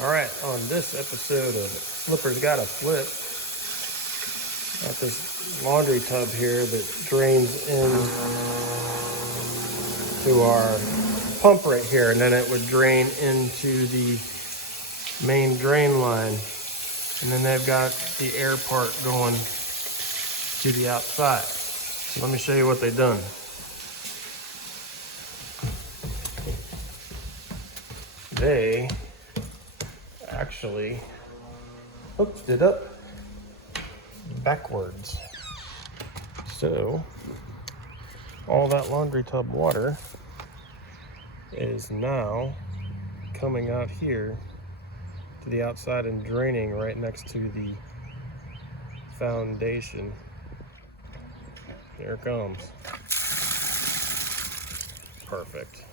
All right, on this episode of Flipper's Gotta Flip, got this laundry tub here that drains in to our pump right here, and then it would drain into the main drain line. And then they've got the air part going to the outside. So let me show you what they've done. They actually hooked it up backwards. So all that laundry tub water is now coming out here to the outside and draining right next to the foundation. There it comes. Perfect.